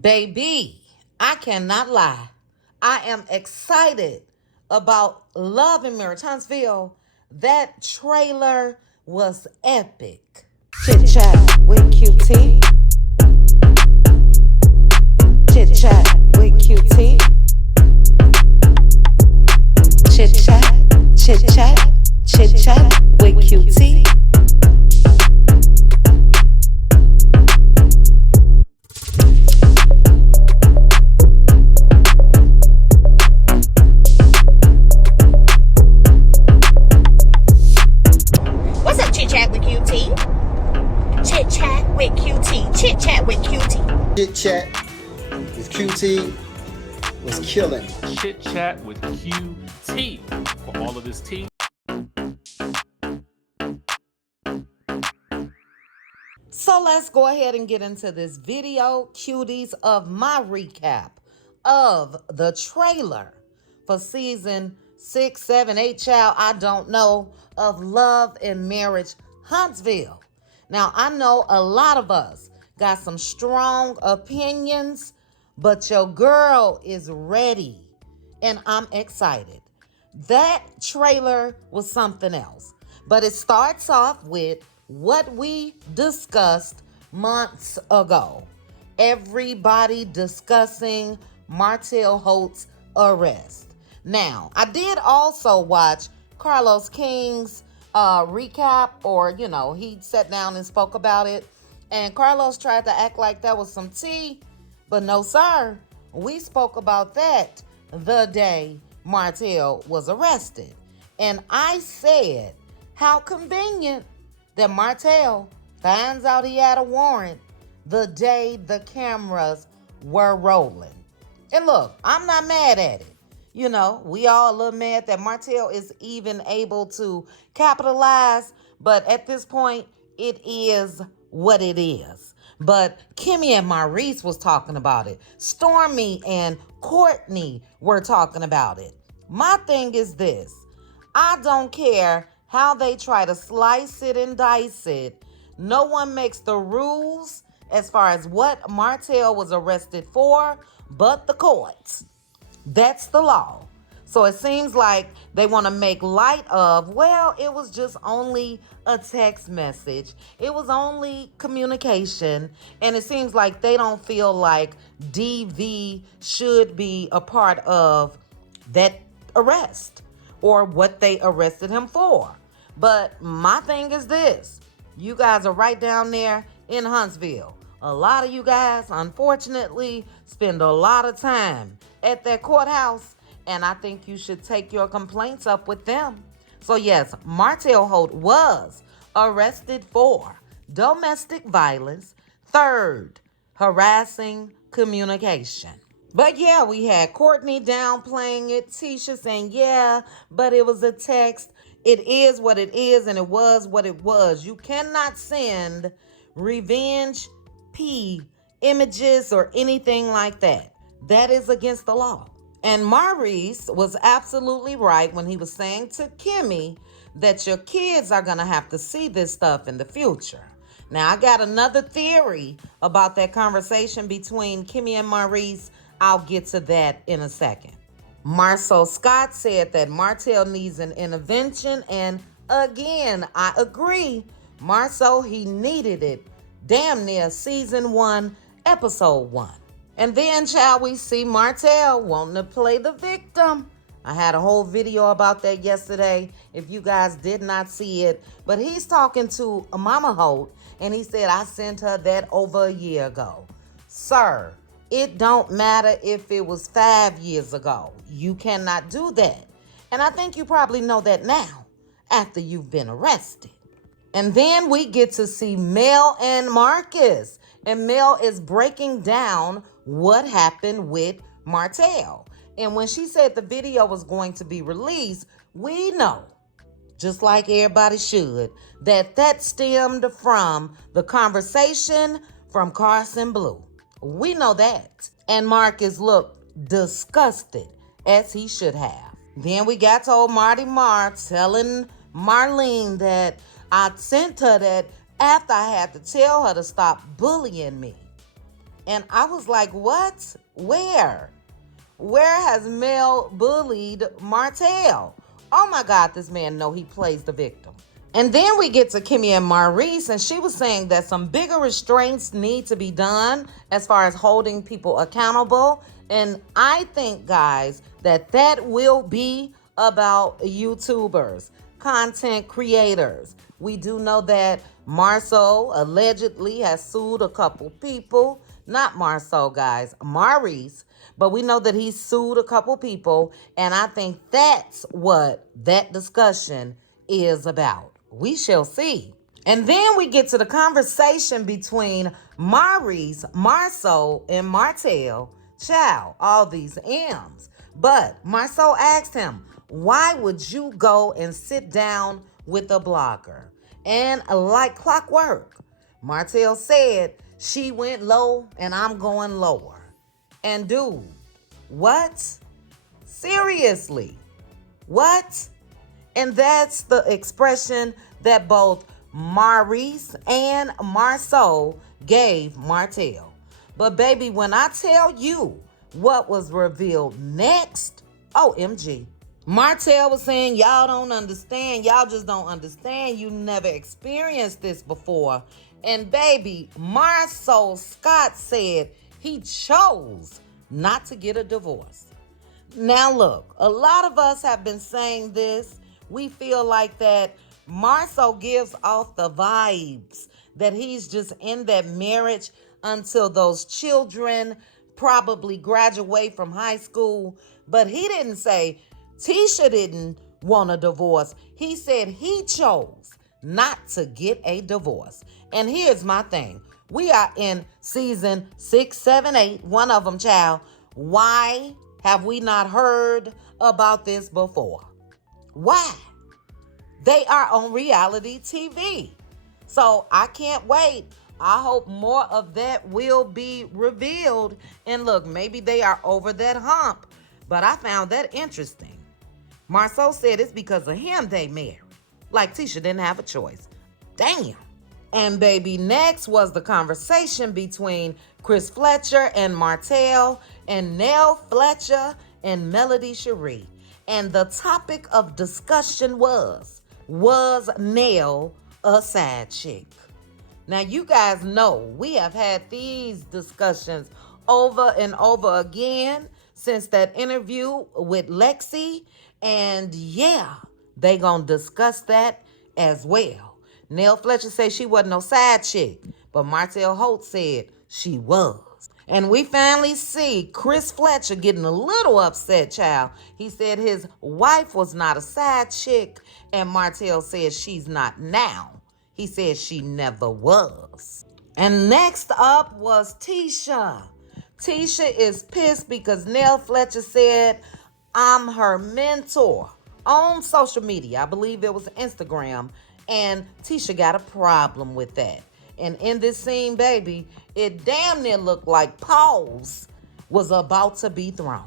Baby, I cannot lie. I am excited about Love and Marriage Huntsville. That trailer was epic. Chit chat with QT. Chit chat with QT. Chit chat with QT. What's up, Chit Chat with QT? Chit Chat with QT. Chit Chat with QT. Chit Chat with QT was killing. Chit Chat with QT for all of this tea. So let's go ahead and get into this video, cuties, of my recap of the trailer for season 6, 7, 8, child, I don't know, of Love and Marriage Huntsville. Now, I know a lot of us got some strong opinions, but your girl is ready, and I'm excited. That trailer was something else, but it starts off with what we discussed months ago. Everybody discussing Martel Holt's arrest. Now, I did also watch Carlos King's recap, or, he sat down and spoke about it. And Carlos tried to act like that was some tea, but no, sir. We spoke about that the day Martel was arrested. And I said, how convenient that Martel finds out he had a warrant the day the cameras were rolling. And look, I'm not mad at it. We all a little mad that Martel is even able to capitalize, but at this point, it is what it is. But Kimmy and Maurice was talking about it. Stormy and Courtney were talking about it. My thing is this. I don't care how they try to slice it and dice it. No one makes the rules as far as what Martel was arrested for but the courts. That's the law. So it seems like they want to make light of, well, it was just only a text message. It was only communication. And it seems like they don't feel like DV should be a part of that arrest or what they arrested him for. But my thing is this. You guys are right down there in Huntsville. A lot of you guys, unfortunately, spend a lot of time at that courthouse, and I think you should take your complaints up with them. So yes, Martel Holt was arrested for domestic violence, third, harassing communication. But yeah, we had Courtney downplaying it, Tisha saying, yeah, but it was a text. It is what it is, and it was what it was. You cannot send revenge images or anything like that. That is against the law. And Maurice was absolutely right when he was saying to Kimmy that your kids are going to have to see this stuff in the future. Now, I got another theory about that conversation between Kimmy and Maurice. I'll get to that in a second. Marcel Scott said that Martel needs an intervention, and again, I agree. Marcel, he needed it. Damn near season 1, episode 1. And then, shall we see Martel wanting to play the victim. I had a whole video about that yesterday, if you guys did not see it. But he's talking to Mama Holt, and he said, I sent her that over a year ago. Sir, it don't matter if it was 5 years ago. You cannot do that. And I think you probably know that now, after you've been arrested. And then we get to see Mel and Marcus. And Mel is breaking down what happened with Martel. And when she said the video was going to be released, we know, just like everybody should, that stemmed from the conversation from Carson Blue. We know that. And Marcus looked disgusted, as he should have. Then we got to old Marty Marr telling Marlene that I sent her that after I had to tell her to stop bullying me. And I was like, what? Where? Where has Mel bullied Martel? Oh my God, this man know he plays the victim. And then we get to Kimmy and Maurice, and she was saying that some bigger restraints need to be done as far as holding people accountable. And I think, guys, that will be about YouTubers, content creators. We do know that Marceau allegedly has sued a couple people. Not Marceau, guys, Maurice. But we know that he sued a couple people. And I think that's what that discussion is about. We shall see. And then we get to the conversation between Maurice, Marceau, and Martel. Child, all these M's. But Marceau asked him, why would you go and sit down with a blogger? And like clockwork, Martel said, she went low and I'm going lower. And dude, what? Seriously? What? And that's the expression that both Maurice and Marceau gave Martel. But baby, when I tell you what was revealed next, OMG. Martel was saying, y'all don't understand. Y'all just don't understand. You never experienced this before. And baby, Marceau Scott said he chose not to get a divorce. Now look, a lot of us have been saying this. We feel like that Marceau gives off the vibes that he's just in that marriage until those children probably graduate from high school. But he didn't say Tisha didn't want a divorce. He said he chose not to get a divorce. And here's my thing. We are in season 6, 7, 8, one of them, child. Why have we not heard about this before? Why? They are on reality TV. So I can't wait. I hope more of that will be revealed. And look, maybe they are over that hump. But I found that interesting. Marceau said it's because of him they married. Like Tisha didn't have a choice. Damn. And baby, next was the conversation between Chris Fletcher and Martel and Nell Fletcher and Melody Cherie. And the topic of discussion was Nell a side chick? Now, you guys know we have had these discussions over and over again since that interview with Lexi. And yeah, they gonna discuss that as well. Nell Fletcher said she wasn't no side chick, but Martel Holt said she was. And we finally see Chris Fletcher getting a little upset, child. He said his wife was not a side chick, and Martel said she's not now. He said she never was. And next up was Tisha. Tisha is pissed because Nell Fletcher said, I'm her mentor on social media. I believe it was Instagram. And Tisha got a problem with that. And in this scene, baby, it damn near looked like pause was about to be thrown.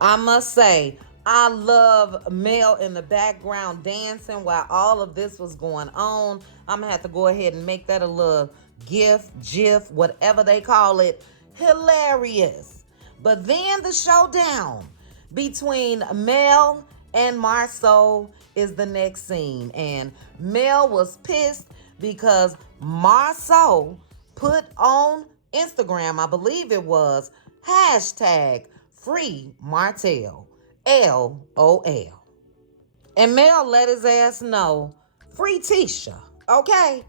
I must say, I love Mel in the background dancing while all of this was going on. I'm going to have to go ahead and make that a little GIF, whatever they call it. Hilarious. But then the showdown between Mel and Marceau is the next scene. And Mel was pissed because Marceau put on Instagram, I believe it was, hashtag free Martel, LOL. And Mel let his ass know, free Tisha, okay?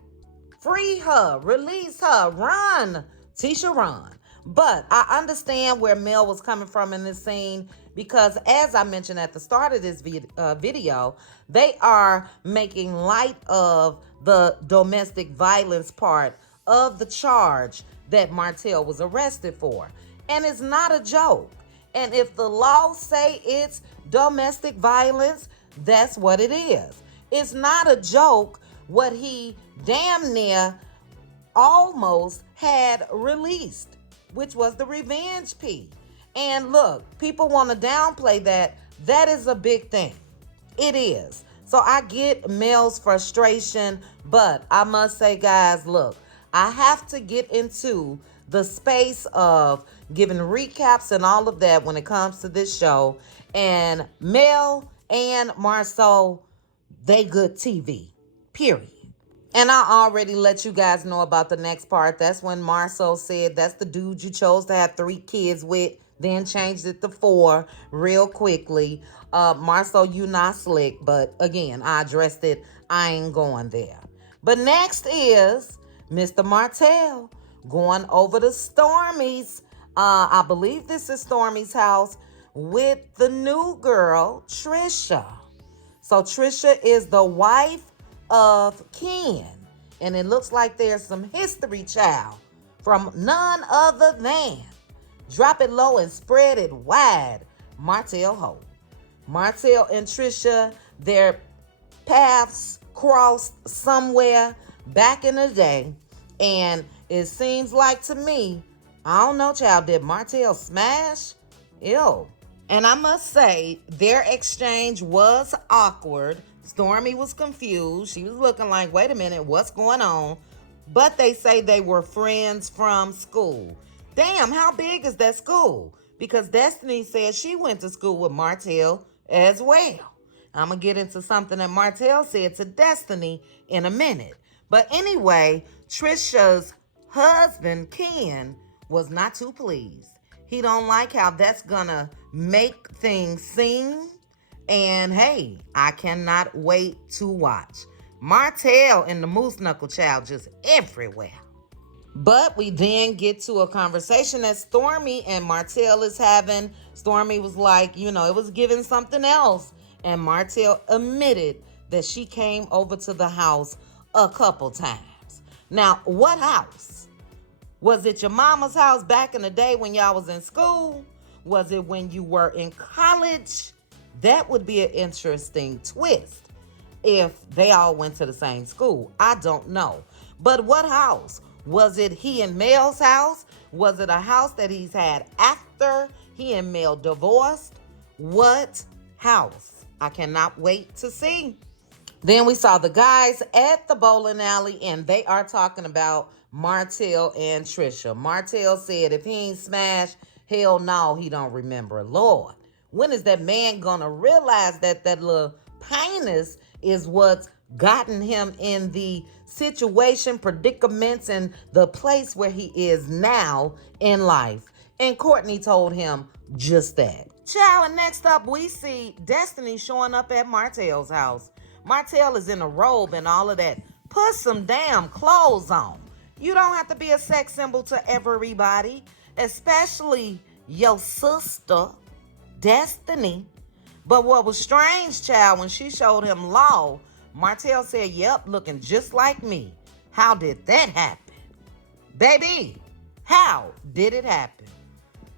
Free her, release her, run, Tisha, run. But I understand where Mel was coming from in this scene because, as I mentioned at the start of this video, they are making light of the domestic violence part of the charge that Martel was arrested for. And it's not a joke. And if the law say it's domestic violence, that's what it is. It's not a joke what he damn near almost had released, which was the revenge P. And look, people want to downplay that. That is a big thing. It is. So I get Mel's frustration, but I must say, guys, look, I have to get into the space of giving recaps and all of that when it comes to this show. And Mel and Marceau, they good TV, period. And I already let you guys know about the next part. That's when Marceau said that's the dude you chose to have 3 kids with, then changed it to 4 real quickly. Marceau, you not slick, but again, I addressed it. I ain't going there. But next is Mr. Martel going over to Stormy's. I believe this is Stormy's house with the new girl, Trisha. So Trisha is the wife of Ken. And it looks like there's some history, child, from none other than drop it low and spread it wide, Martel Ho. Martel and Trisha, their paths crossed somewhere back in the day. And it seems like to me, I don't know, child, did Martel smash? Ew. And I must say, their exchange was awkward. Stormy was confused. She was looking like, wait a minute, what's going on? But they say they were friends from school. Damn, how big is that school? Because Destiny said she went to school with Martel as well. I'm going to get into something that Martel said to Destiny in a minute. But anyway, Trisha's husband, Ken, was not too pleased. He don't like how that's going to make things seem. And hey, I cannot wait to watch. Martel and the Moose Knuckle Child just everywhere. But we then get to a conversation that Stormy and Martel is having. Stormy was like, it was giving something else. And Martel admitted that she came over to the house a couple times. Now, what house? Was it your mama's house back in the day when y'all was in school? Was it when you were in college? That would be an interesting twist if they all went to the same school. I don't know. But what house? Was it he and Mel's house? Was it a house that he's had after he and Mel divorced? What house? I cannot wait to see. Then we saw the guys at the bowling alley, and they are talking about Martel and Trisha. Martel said if he ain't smashed, hell no, he don't remember. Lord, when is that man gonna realize that little penis is what's gotten him in the situation, predicaments, and the place where he is now in life? And Courtney told him just that. Child, and next up we see Destiny showing up at Martel's house. Martel is in a robe and all of that. Put some damn clothes on. You don't have to be a sex symbol to everybody, especially your sister, Destiny. But what was strange, child, when she showed him Law, Martel said, yep, looking just like me. How did that happen? Baby, how did it happen?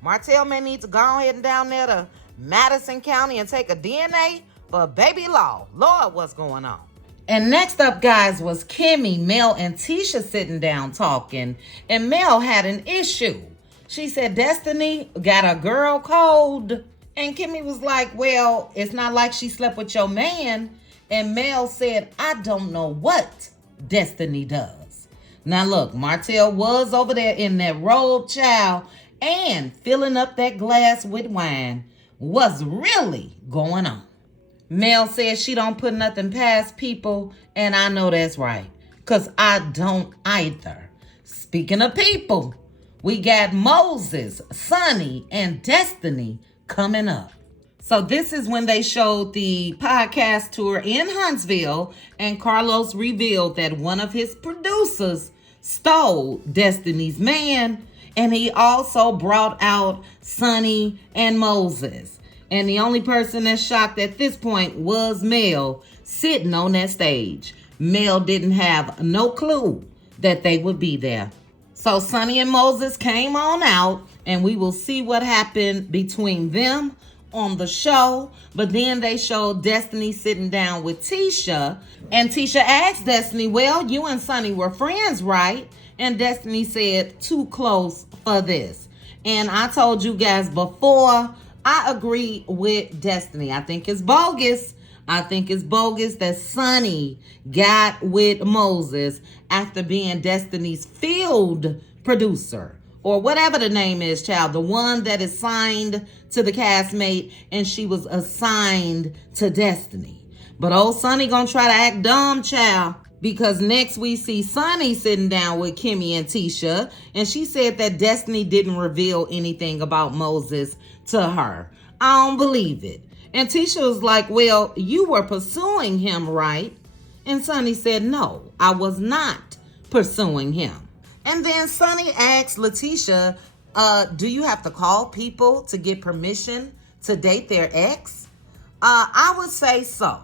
Martel may need to go ahead and down there to Madison County and take a DNA for baby Law. Lord, what's going on? And next up, guys, was Kimmy, Mel, and Tisha sitting down talking. And Mel had an issue. She said, Destiny got a girl code. And Kimmy was like, well, it's not like she slept with your man. And Mel said, I don't know what Destiny does. Now, look, Martel was over there in that robe, child, and filling up that glass with wine. What's really going on? Mel says she don't put nothing past people, and I know that's right, because I don't either. Speaking of people, we got Moses, Sonny, and Destiny coming up. So this is when they showed the podcast tour in Huntsville, and Carlos revealed that one of his producers stole Destiny's man, and he also brought out Sonny and Moses. And the only person that's shocked at this point was Mel sitting on that stage. Mel didn't have no clue that they would be there. So Sonny and Moses came on out, and we will see what happened between them on the show. But then they showed Destiny sitting down with Tisha, and Tisha asked Destiny, well, you and Sonny were friends, right? And Destiny said, too close for this. And I told you guys before, I agree with Destiny. I think it's bogus. I think it's bogus that Sonny got with Moses after being Destiny's field producer. or whatever the name is, child, the one that is signed to the castmate, and she was assigned to Destiny. But old Sonny gonna try to act dumb, child, because next we see Sonny sitting down with Kimmy and Tisha, and she said that Destiny didn't reveal anything about Moses to her. I don't believe it. And Tisha was like, well, you were pursuing him, right? And Sonny said, no, I was not pursuing him. And then Sonny asked Letitia, do you have to call people to get permission to date their ex? I would say so.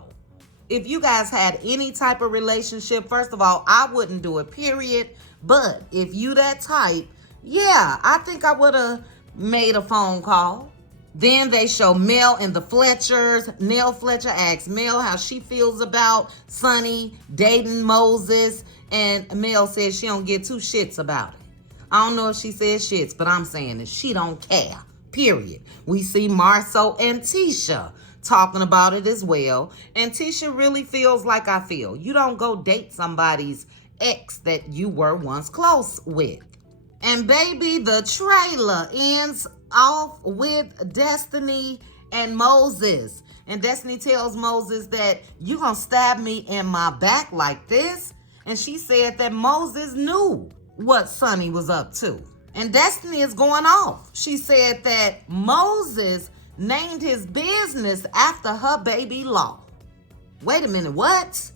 If you guys had any type of relationship, first of all, I wouldn't do it, period. But if you that type, yeah, I think I would have made a phone call. Then they show Mel and the Fletchers. Nell Fletcher asks Mel how she feels about Sonny dating Moses. And Mel says she don't get two shits about it. I don't know if she says shits, but I'm saying that she don't care, period. We see Marceau and Tisha talking about it as well. And Tisha really feels like I feel. You don't go date somebody's ex that you were once close with. And baby, the trailer ends off with Destiny and Moses. And Destiny tells Moses that you gonna stab me in my back like this. And she said that Moses knew what Sonny was up to. And Destiny is going off. She said that Moses named his business after her baby Law. Wait a minute, what?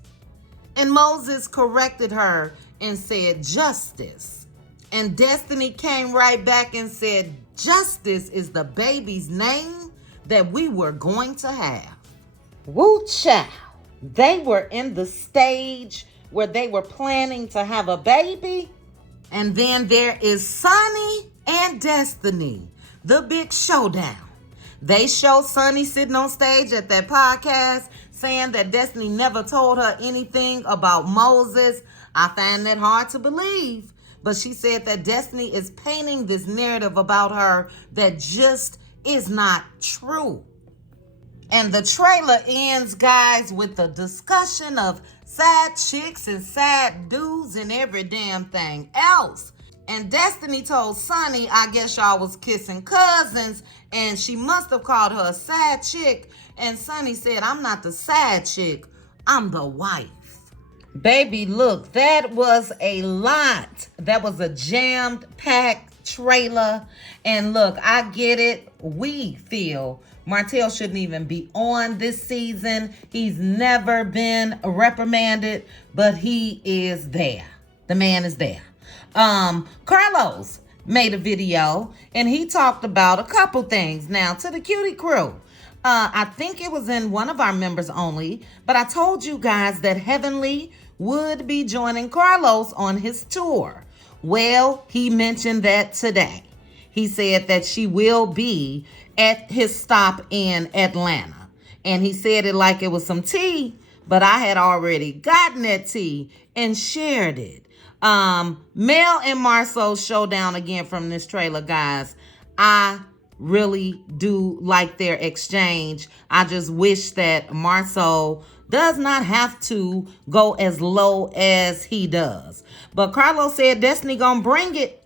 And Moses corrected her and said Justice. And Destiny came right back and said Justice is the baby's name that we were going to have. Woo child. They were in the stage where they were planning to have a baby. And then there is Sonny and Destiny, the big showdown. They show Sonny sitting on stage at that podcast saying that Destiny never told her anything about Moses. I find that hard to believe. But she said that Destiny is painting this narrative about her that just is not true. And the trailer ends, guys, with a discussion of sad chicks and sad dudes and every damn thing else. And Destiny told Sonny, I guess y'all was kissing cousins, and she must have called her a sad chick. And Sonny said, I'm not the sad chick, I'm the wife. Baby, look, that was a lot. That was a jammed-packed trailer. And look, I get it. We feel Martel shouldn't even be on this season. He's never been reprimanded, but he is there. The man is there. Carlos made a video and he talked about a couple things. Now, to the Cutie crew, I think it was in one of our members only, but I told you guys that Heavenly would be joining Carlos on his tour. Well, he mentioned that today. He said that she will be at his stop in Atlanta. And he said it like it was some tea, but I had already gotten that tea and shared it. Mel and Marceau showdown again from this trailer, guys. I really do like their exchange. I just wish that Marceau does not have to go as low as he does. But Carlos said Destiny gonna bring it.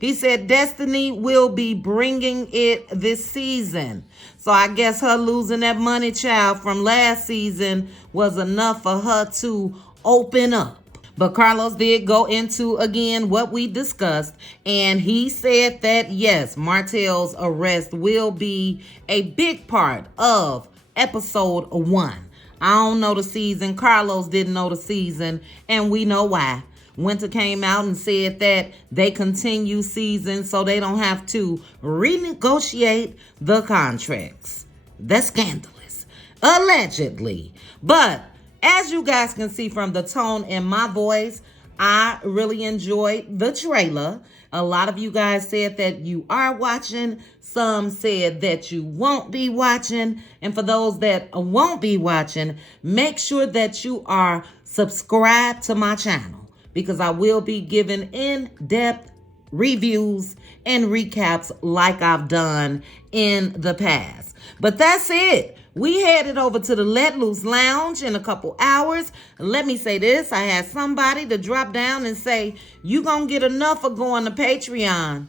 He said Destiny will be bringing it this season. So I guess her losing that money, child, from last season was enough for her to open up. But Carlos did go into, again, what we discussed. And he said that, yes, Martel's arrest will be a big part of episode 1. I don't know the season. Carlos didn't know the season. And we know why. Winter came out and said that they continue season so they don't have to renegotiate the contracts. That's scandalous. Allegedly. But as you guys can see from the tone in my voice, I really enjoyed the trailer. A lot of you guys said that you are watching. Some said that you won't be watching. And for those that won't be watching, make sure that you are subscribed to my channel, because I will be giving in-depth reviews and recaps like I've done in the past. But that's it. We headed over to the Let Loose Lounge in a couple hours. Let me say this. I had somebody to drop down and say, you gonna get enough of going to Patreon.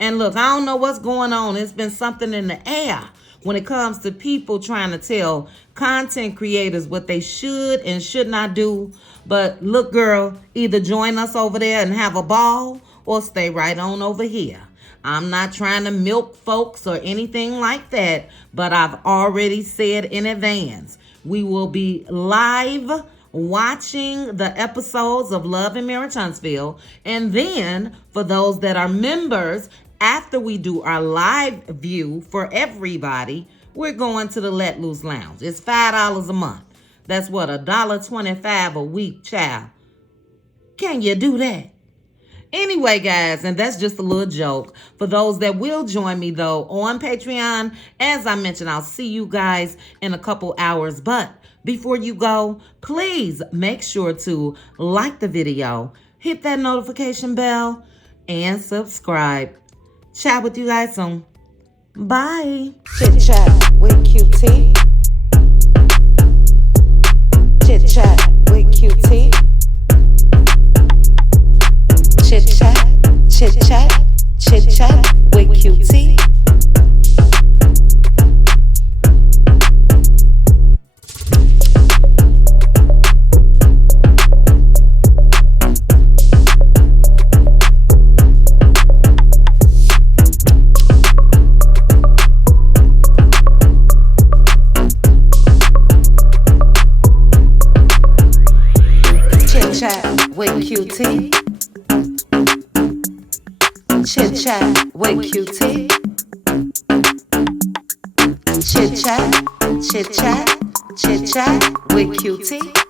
And look, I don't know what's going on. It's been something in the air when it comes to people trying to tell content creators what they should and should not do. But look, girl, either join us over there and have a ball or stay right on over here. I'm not trying to milk folks or anything like that, but I've already said in advance, we will be live watching the episodes of Love and Marriage Huntsville. And then for those that are members, after we do our live view for everybody, we're going to the Let Loose Lounge. It's $5 a month. That's what, $1.25 a week, child. Can you do that? Anyway, guys, and that's just a little joke. For those that will join me, though, on Patreon, as I mentioned, I'll see you guys in a couple hours. But before you go, please make sure to like the video, hit that notification bell, and subscribe. Chat with you guys soon. Bye. Chit chat with QT. Chit chat with QT. Chit chat, chit chat, chit chat with QT. Chit chat with QT. Chit chat with QT. Chit chat, chit chat, chit chat with QT.